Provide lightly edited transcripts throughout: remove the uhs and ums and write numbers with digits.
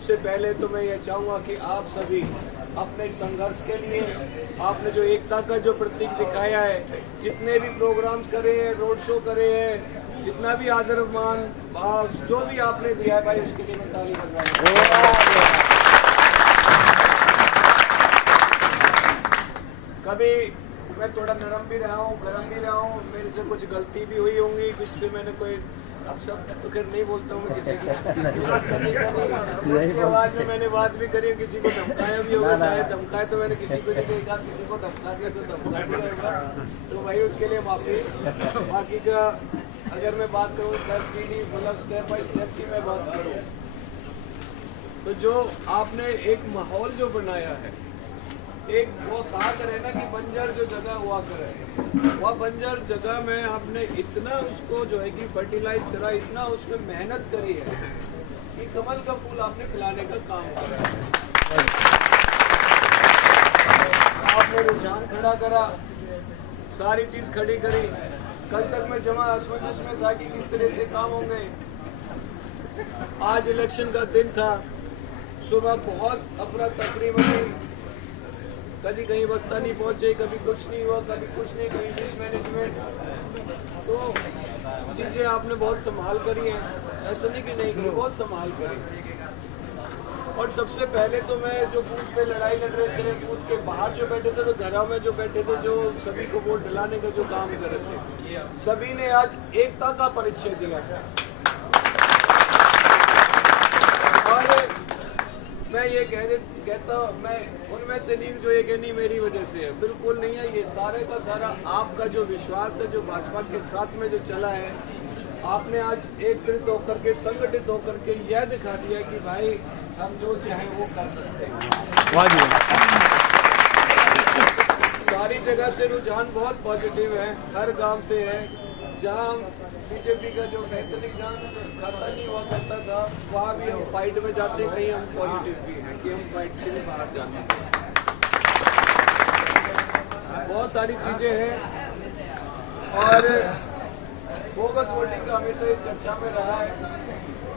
सबसे पहले तो मैं ये चाहूँगा कि आप सभी अपने संघर्ष के लिए आपने जो एकता का जो प्रतीक दिखाया है, जितने भी प्रोग्राम्स करे हैं, रोड शो करे हैं, जितना भी आदर मान भाव जो भी आपने दिया है भाई, उसके लिए मैं ताली बजा रहा हूं। कभी मैं थोड़ा नरम भी रहा हूँ, गरम भी रहा हूँ, मेरे से कुछ गलती भी हुई होंगी, जिससे मैंने कोई अब सब तो खैर नहीं बोलता हूँ मैं किसी की अच्छी आवाज़ में मैंने बात भी करी, किसी को धमकाया भी होगा, शायद धमकाए तो मैंने किसी को नहीं कहा, किसी को धमका के से धमका दिया होगा, तो भाई उसके लिए माफी। बाकी का अगर मैं बात करूँ मतलब स्टेप बाय स्टेप की मैं बात करूँ, तो जो आपने एक माहौल जो बनाया है, एक वो कहा करे ना कि बंजर जो जगह हुआ करे, वह बंजर जगह में आपने इतना उसको जो है कि फर्टिलाइज करा, इतना उसमें मेहनत करी है कि कमल का फूल आपने खिलाने का काम करा है। आपने रुझान खड़ा करा, सारी चीज खड़ी करी। कल तक मैं जमा असमंजस में था कि किस तरह से काम होंगे। आज इलेक्शन का दिन था, सुबह बहुत अफरा तफरी बनी, कभी कहीं बस्ता नहीं पहुंचे, कभी कुछ नहीं हुआ, कभी कुछ नहीं, कहीं मिसमैनेजमेंट। तो चीज़ें आपने बहुत संभाल करी हैं, ऐसा नहीं कि नहीं करी, बहुत संभाल करी। और सबसे पहले तो मैं जो बूथ पे लड़ाई लड़ रहे थे, बूथ के बाहर जो बैठे थे, तो घरों में जो बैठे थे, जो सभी को वोट दिलाने का जो काम कर रहे थे, सभी ने आज एकता का परिचय दिया। और मैं ये कहता मैं उनमें से नहीं जो ये कहनी मेरी वजह से है, बिल्कुल नहीं है। ये सारे का सारा आपका जो विश्वास है, जो भाजपा के साथ में जो चला है, आपने आज एकत्रित होकर के, संगठित होकर के यह दिखा दिया कि भाई हम जो चाहें वो कर सकते हैं। सारी जगह से रुझान बहुत पॉजिटिव है, हर गांव से है। जहां बीजेपी का जो कैथोलिक जहाँ खाता नहीं हुआ करता था, वहाँ भी हम फाइट में जाते हैं, कहीं हम पॉजिटिव भी हैं कि हम फाइट्स के लिए बाहर जाते हैं। बहुत सारी चीज़ें हैं। और बोगस वोटिंग का हमेशा ये चर्चा में रहा है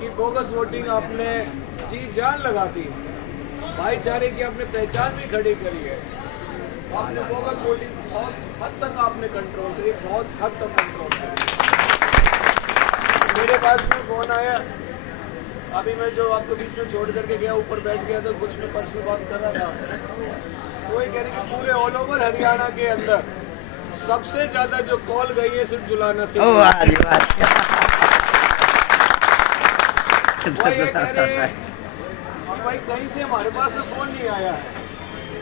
कि बोगस वोटिंग आपने जी जान लगा दी, भाईचारे की आपने पहचान भी खड़ी करी है। आपने बोगस वोटिंग बहुत हद तक आपने कंट्रोल करी, बहुत हद तक कंट्रोल करी। मेरे पास में फोन आया, अभी मैं जो आपको बीच में छोड़ करके गया, ऊपर बैठ गया, तो कुछ में पर्सनल बात कर रहा था, तो ये कह रहे कि पूरे ऑल ओवर हरियाणा के अंदर सबसे ज्यादा जो कॉल गई है सिर्फ जुलाना से। वो ये कह रहे हैं भाई कहीं से हमारे पास में फोन नहीं आया,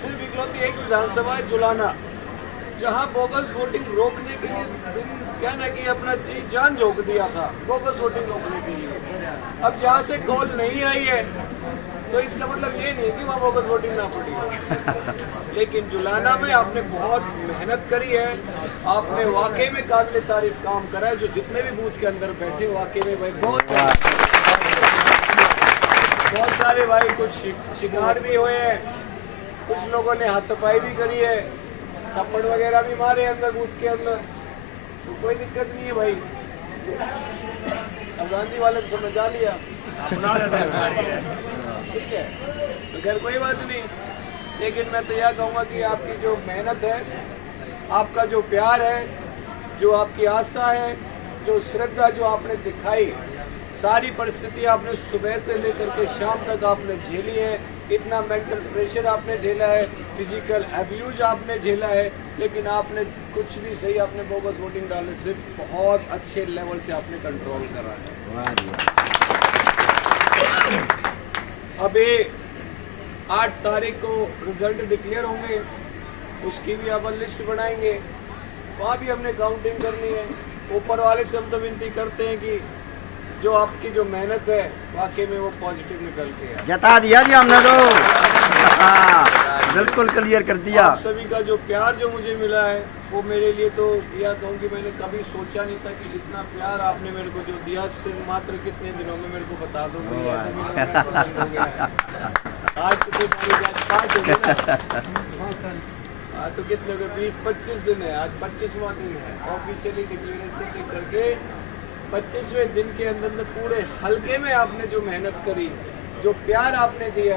सिर्फ इकलौती एक विधानसभा है जुलाना, जहां बोगस वोटिंग रोकने के लिए क्या ना कि अपना जी जान झोंक दिया था बोगस वोटिंग रोकने के लिए। अब जहां से कॉल नहीं आई है, तो इसका मतलब ये नहीं है कि वहाँ बोगस वोटिंग ना पड़ी है। लेकिन जुलाना में आपने बहुत मेहनत करी है, आपने वाकई में काबिल तारीफ काम करा है। जो जितने भी बूथ के अंदर बैठे वाकई में भाई बहुत सारे भाई, कुछ शिकार भी हुए हैं, कुछ लोगों ने हाथापाई भी करी है, थप्पड़ वगैरह भी मारे अंदर बूथ के अंदर, तो कोई दिक्कत नहीं है भाई। अब गांधी वाले ने समझा लिया, ठीक है, तो खैर कोई बात नहीं। लेकिन मैं तो यह कहूँगा कि आपकी जो मेहनत है, आपका जो प्यार है, जो आपकी आस्था है, जो श्रद्धा जो आपने दिखाई, सारी परिस्थिति आपने सुबह से लेकर के शाम तक आपने झेली है। इतना मेंटल प्रेशर आपने झेला है, फिजिकल एब्यूज आपने झेला है, लेकिन आपने कुछ भी सही, आपने बोगस वोटिंग डालने से बहुत अच्छे लेवल से आपने कंट्रोल करा है। अभी 8 तारीख को रिजल्ट डिक्लेयर होंगे, उसकी भी अपन लिस्ट बनाएंगे, वहाँ भी हमने काउंटिंग करनी है। ऊपर वाले से हम तो विनती करते हैं कि जो आपकी जो मेहनत है वाकई में वो पॉजिटिव निकल के है। जता दिया जी हमने तो, बिल्कुल क्लियर कर दिया। आप सभी का जो प्यार जो मुझे मिला है, वो मेरे लिए तो यह कहूँ कि मैंने कभी सोचा नहीं था कि इतना प्यार आपने मेरे को जो दिया, सिर्फ मात्र कितने दिनों में मेरे को बता दो। आज तो 5 हो गए, आज तो कितने हो गए, 20-25 दिन है, आज 25वां दिन है ऑफिशियली डिक्लेरेशन करके। 25वें दिन के अंदर पूरे हल्के में आपने जो मेहनत करी, जो प्यार आपने दिया,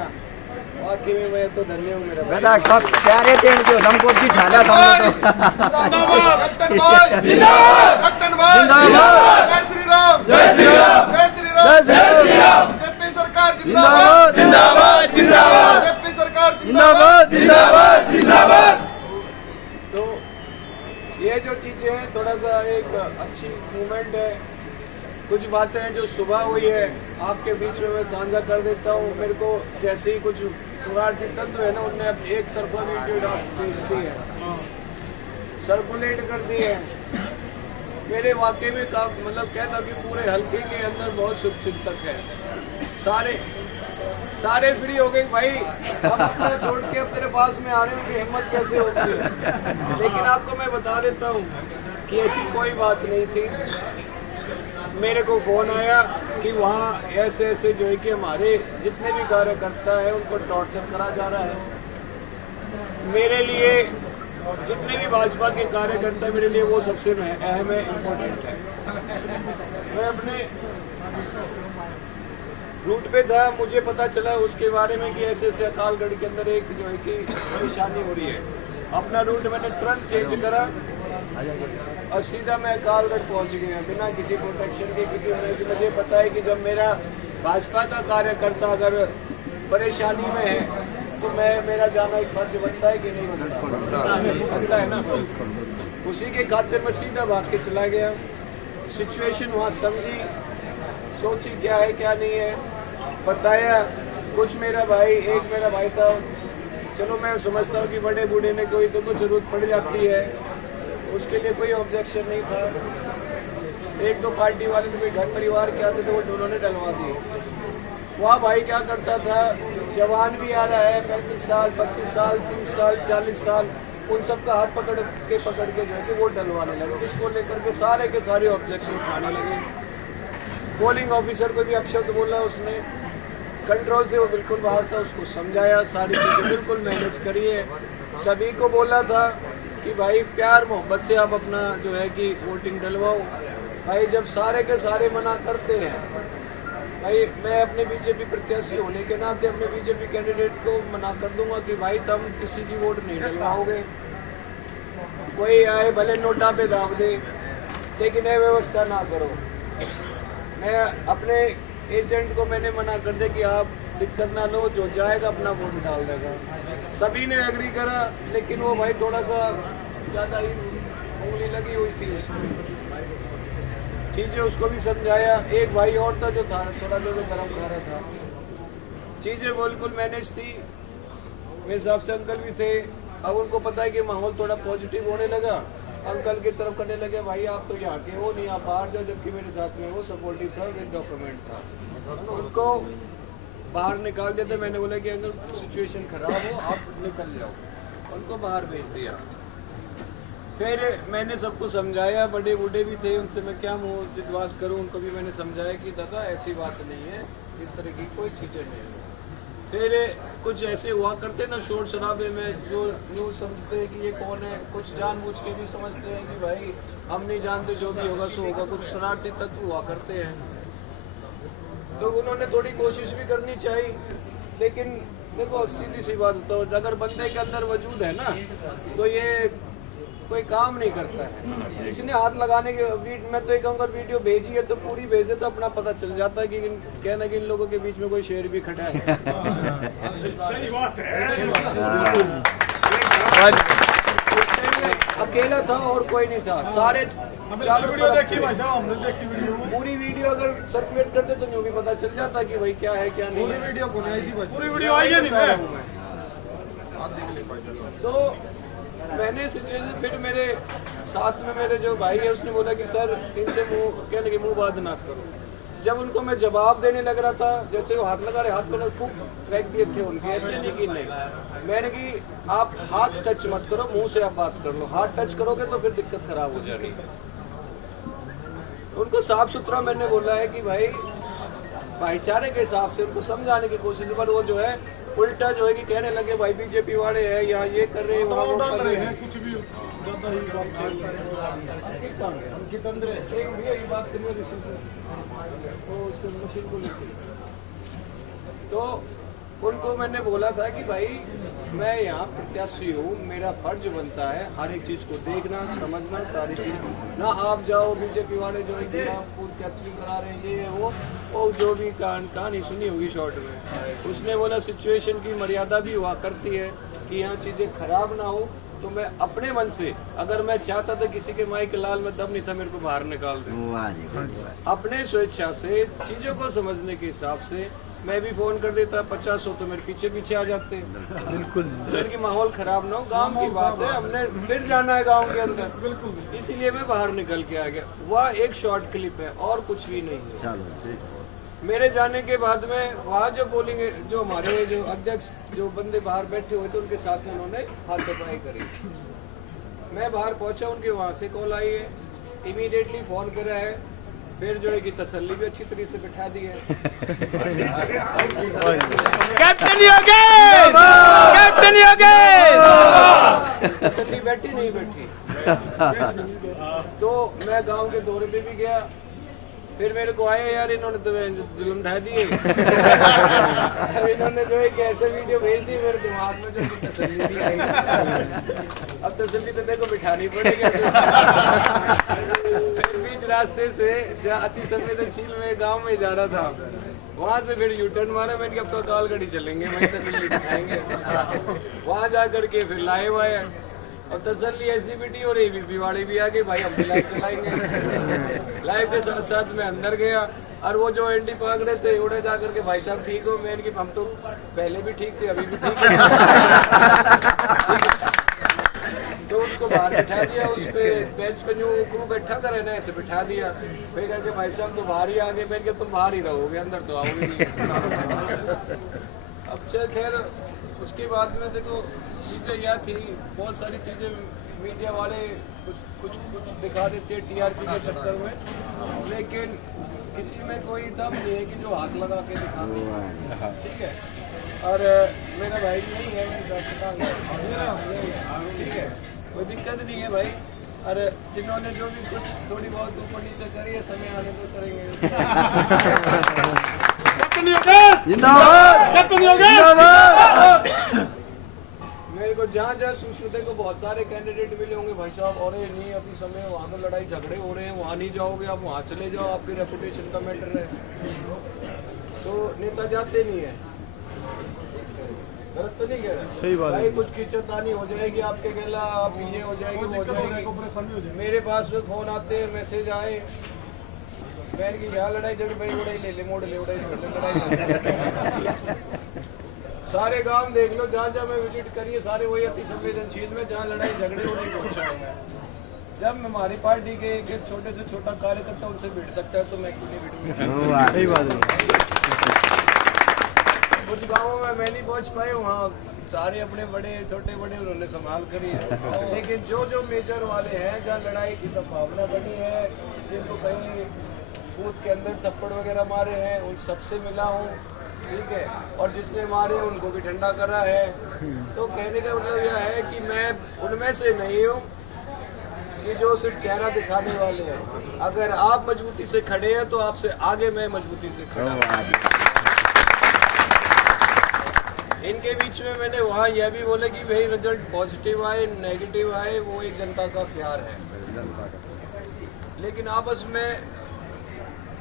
वाकई में मैं तो धन्य हूँ मेरा भाई। बेटा सब प्यारे थे जो हमको भी ठाला था जिंदाबाद जय श्री राम जय श्री राम जय श्री राम जय श्री राम। जेपी सरकार जिंदाबाद जिंदाबाद जिंदाबाद। जेपी सरकार जिंदाबाद जिंदाबाद जिंदाबाद। तो ये जो चीज़ें हैं थोड़ा सा एक अच्छी मूवमेंट है। कुछ बातें हैं जो सुबह हुई है आपके बीच में मैं साझा कर देता हूँ। मेरे को जैसे ही कुछ शरारती तत्व है ना, उनने अब एक तरफा वीडियो भेज दी है, सर्कुलेट कर दी है। मेरे वाकई में मतलब कहता कि पूरे हल्के के अंदर बहुत शुभचिंतक है। सारे फ्री हो गए भाई, अब अपना छोड़ के अब तेरे पास में आने की हिम्मत कैसे होती है। लेकिन आपको मैं बता देता हूँ कि ऐसी कोई बात नहीं थी। मेरे को फ़ोन आया कि वहाँ ऐसे ऐसे जो है कि हमारे जितने भी कार्यकर्ता हैं उनको टॉर्चर करा जा रहा है। मेरे लिए जितने भी भाजपा के कार्यकर्ता, मेरे लिए वो सबसे अहम है, इम्पोर्टेंट है। मैं अपने रूट पे था, मुझे पता चला उसके बारे में कि ऐसे ऐसे अकालगढ़ के अंदर एक जो है कि परेशानी हो रही है। अपना रूट मैंने तुरंत चेंज करा और सीधा मैं अकालगढ़ पहुंच गया बिना किसी प्रोटेक्शन के, क्योंकि मुझे पता है कि जब मेरा भाजपा का कार्यकर्ता अगर परेशानी में है तो मेरा जाना एक फर्ज बनता है कि नहीं बनता है ना। उसी के खातिर मैं सीधा भाग के चला गया, सिचुएशन वहाँ समझी, सोची क्या है क्या नहीं है, बताया। कुछ मेरा भाई था, चलो मैं समझता हूँ कि बड़े बूढ़े ने कोई तो कुछ जरूरत पड़ जाती है, उसके लिए कोई ऑब्जेक्शन नहीं था। एक दो पार्टी वाले तो कोई घर परिवार के आते थे, वो दोनों ने डलवा दिए। वह भाई क्या करता था, जवान भी आ रहा है 35 साल 25 साल 30 साल 40 साल, उन सब का हाथ पकड़ के जो है कि वो डलवाने लगे, जिसको लेकर के सारे ऑब्जेक्शन उठाने लगे। पोलिंग ऑफिसर को भी अपशब्द बोला उसने, कंट्रोल से वो बिल्कुल बाहर था, उसको समझाया, सारी चीज़ें बिल्कुल मैनेज करिए। सभी को बोला था कि भाई प्यार मोहब्बत से आप अपना जो है कि वोटिंग डलवाओ। भाई जब सारे के सारे मना करते हैं, भाई मैं अपने बीजेपी प्रत्याशी होने के नाते अपने बीजेपी कैंडिडेट को मना कर दूंगा कि भाई तुम किसी की वोट नहीं डलवाओगे। कोई आए भले नोटा पे दाब दे, लेकिन ये व्यवस्था ना करो। मैं अपने एजेंट को मैंने मना कर दिया कि आप दिक्कत ना लो, जो जाएगा अपना वोट डाल देगा। सभी ने एग्री करा, लेकिन वो भाई थोड़ा सा ज़्यादा ही उंगली लगी हुई थी उसमें। चीज़ें उसको भी समझाया। एक भाई और था जो था थोड़ा जो गरम खा रहा था। चीज़ें बिल्कुल मैनेज थी। मेरे हिसाब से अंकल भी थे। अब उनको पता है कि माहौल थोड़ा पॉजिटिव होने लगा, अंकल की तरफ करने लगे, भाई आप तो यहाँ के हो नहीं, आप बाहर जाओ। जबकि मेरे साथ में वो सपोर्टिव था, विद डॉक्यूमेंट था। उनको बाहर निकाल देते। मैंने बोला कि अगर सिचुएशन ख़राब हो आप निकल जाओ, उनको बाहर भेज दिया। फिर मैंने सबको समझाया, बड़े बूढ़े भी थे, उनसे मैं क्या मुँह जितवास करूँ। उनको भी मैंने समझाया कि दादा ऐसी बात नहीं है, इस तरह की कोई चीज़ें नहीं है। फिर कुछ ऐसे हुआ करते ना शोर शराबे में, जो न्यूज़ समझते हैं कि ये कौन है, कुछ जानबूझ के भी समझते हैं कि भाई हम नहीं जानते, जो भी होगा सो होगा। कुछ शरारती तत्व हुआ करते हैं, तो उन्होंने थोड़ी कोशिश भी करनी चाहिए। लेकिन देखो सीधी सी बात होता है, अगर बंदे के अंदर वजूद है ना, तो ये कोई काम नहीं करता है। किसी ने हाथ लगाने के, मैं तो ये कहूँगा वीडियो भेजी है तो पूरी भेज दे, तो अपना पता चल जाता है कि क्या ना कि इन लोगों के बीच में कोई शेर भी खड़ा है। सही बात है। अकेला था और कोई नहीं था, सारे चारों वीडियो देखी भाई साहब, हमने देखी वीडियो। पूरी वीडियो अगर सर्कुलेट करते तो न्यू भी पता चल जाता कि भाई क्या है क्या नहीं है। वीडियो को नहीं आई थी, पूरी वीडियो आई है नहीं मैं तो मैंने सिचुएशन। फिर मेरे साथ में मेरे जो भाई है उसने बोला कि सर इनसे मुंह कहने की मुंह बात ना करो। जब उनको मैं जवाब देने लग रहा था, जैसे वो हाथ लगा रहे, हाथ को खूब फेंक दिए थे उनके, ऐसे नहीं कि नहीं। मैंने कि आप हाथ टच मत करो, मुंह से आप बात कर लो। हाथ टच करोगे तो फिर दिक्कत खराब हो जाएगी। उनको साफ सुथरा मैंने बोला है कि भाई भाईचारे के हिसाब से उनको समझाने की कोशिश, पर वो जो है उल्टा जो है कि कहने लगे भाई बीजेपी वाले हैं, यहाँ ये कर रहे हैं, वहाँ वो कर रहे हैं। कुछ भी ज्यादा ही बात करनी है तो उसको मशीन को लेके। तो उनको मैंने बोला था कि भाई मैं यहाँ प्रत्याशी हूँ, मेरा फर्ज बनता है हर एक चीज़ को देखना समझना, सारी चीज़ ना आप जाओ बीजेपी वाले जो कैप्चरिंग करा रहे हैं ये वो जो भी कहानी सुनी होगी शॉर्ट में, उसने बोला सिचुएशन की मर्यादा भी हुआ करती है कि यहाँ चीज़ें खराब ना हो। तो मैं अपने मन से, अगर मैं चाहता था किसी के माई के लाल में दम नहीं था मेरे को बाहर निकाल दे, अपने स्वेच्छा से चीज़ों को समझने के हिसाब से मैं भी फोन कर देता, 50 हो तो मेरे पीछे पीछे आ जाते। बिल्कुल कि माहौल खराब ना हो, गांव की बात है, हमने फिर जाना है गांव के अंदर, बिल्कुल इसीलिए मैं बाहर निकल के आ गया। वह एक शॉर्ट क्लिप है और कुछ भी नहीं है। मेरे जाने के बाद में वहाँ जो बोलेंगे, जो हमारे जो अध्यक्ष जो बंदे बाहर बैठे हुए थे उनके साथ में उन्होंने हाथापाई करी। मैं बाहर पहुंचा, उनके वहाँ से कॉल आई है, इमीडिएटली फोन करा है, फिर जो है कि तसल्ली भी अच्छी तरीके से बिठा दी है। Captain Yogesh, captain Yogesh. तसल्ली बैठी नहीं बैठी। तो मैं गांव के दौरे पे भी गया, फिर मेरे को आए यार इन्होंने तो जुल्म ढा दिए। इन्होंने जो है कि ऐसे वीडियो भेज दी, मेरे दिमाग में जो तसल्ली नहीं आई। अब तसल्ली तो देखो बिठानी पड़ेगी। फिर बीच रास्ते से जहाँ अति संवेदनशील में गांव में जा रहा था, वहाँ से फिर यूटर्न मारा। मैंने कहा अब तो काल गाड़ी चलेंगे, वहीं तसल्ली बिठाएंगे। वहाँ जा करके फिर लाइव आया और तसल्ली ऐसी बिटी और एबीपी वाली भी आ गई, भाई हम भी लाइव चलाएंगे। लाइव के साथ साथ मैं अंदर गया और वो जो एंटी पकड़े थे उड़े जा करके, भाई साहब ठीक हो? मैंने कि हम तो पहले भी ठीक थे, अभी भी ठीक है। तो उसको बाहर बिठा दिया, उस पे बेंच पे जो क्रू बैठा था रहना ऐसे बिठा दिया। फिर करके भाई साहब तो बाहर ही आ गए। मैंने कहा तुम बाहर ही रहोगे, अंदर तो आओगे नहीं। अब चल खैर, उसके बाद में देखो चीज़ें यह थी, बहुत सारी चीज़ें मीडिया वाले कुछ दिखा देते हैं टीआरपी के चक्कर में, लेकिन किसी में कोई दम नहीं है कि जो हाथ लगा के दिखा दे। ठीक है, और मेरा भाई नहीं है, ठीक है, कोई दिक्कत नहीं है भाई। अरे जिन्होंने जो भी कुछ थोड़ी बहुत ऊपर नीचे करी है, समय आने तो करेंगे। मेरे को जहाँ जहाँ सुश्रुते को बहुत सारे कैंडिडेट मिले होंगे, भाई साहब और नहीं अभी समय वहाँ तो लड़ाई झगड़े हो रहे हैं, वहाँ नहीं जाओगे, आप वहाँ चले जाओ, आपकी रेपुटेशन का मैटर है। तो नेता जाते नहीं है, गलत तो नहीं कह रहा, सही बात है। कुछ खींचतानी हो जाएगी आपके गला, आप ये हो जाएगी वो हो जाएगी। मेरे पास में फोन आते हैं, मैसेज आए, बहन की यहाँ लड़ाई झगड़े, भाई उड़ाई ले ले, मोड़ ले, उड़ाई कर ले, लड़ाई सारे गांव देख लो, जहाँ जहाँ मैं विजिट करिए सारे वही अति संवेदनशील में, जहाँ लड़ाई झगड़े हो नहीं पहुँचा है। जब हमारी पार्टी के एक छोटे से छोटा कार्यकर्ता उनसे भिड़ सकता है तो मैं क्यों नहीं भिड़ूंगा। कुछ गाँवों में मैं नहीं पहुँच पाए, वहाँ सारे अपने बड़े छोटे बड़े उन्होंने संभाल करी है। लेकिन जो मेजर वाले हैं, जहाँ लड़ाई की संभावना बनी है, जिनको कहीं बूथ के अंदर थप्पड़ वगैरह मारे हैं, उन सबसे मिला हूँ, ठीक है, और जिसने मारे उनको भी ठंडा करा है। तो कहने का मतलब यह है कि मैं उनमें से नहीं हूँ कि जो सिर्फ चेहरा दिखाने वाले हैं। अगर आप मजबूती से खड़े हैं तो आपसे आगे मैं मजबूती से खड़ा हूँ। इनके बीच में मैंने वहाँ यह भी बोला कि भाई रिजल्ट पॉजिटिव आए नेगेटिव आए, वो एक जनता का प्यार है, लेकिन आपस में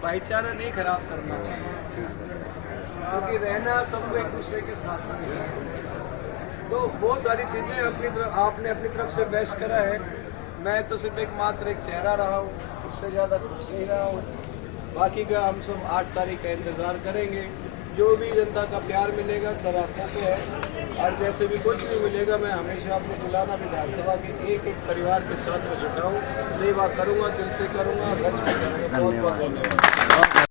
भाईचारा नहीं खराब करना चाहिए, क्योंकि रहना सबको एक दूसरे के साथ में है। तो बहुत सारी चीज़ें आपने अपनी तरफ से बेस्ट करा है। मैं तो सिर्फ एकमात्र एक चेहरा रहा हूँ, उससे ज़्यादा कुछ नहीं रहा हूँ। बाकी का हम सब 8 तारीख का इंतज़ार करेंगे। जो भी जनता का प्यार मिलेगा सराहना पे है, और जैसे भी कुछ भी मिलेगा, मैं हमेशा अपने जुलाना विधानसभा के एक परिवार के साथ में जुटा हूँ, सेवा करूँगा, दिल से करूँगा, गच में करूँगा। बहुत बहुत धन्यवाद।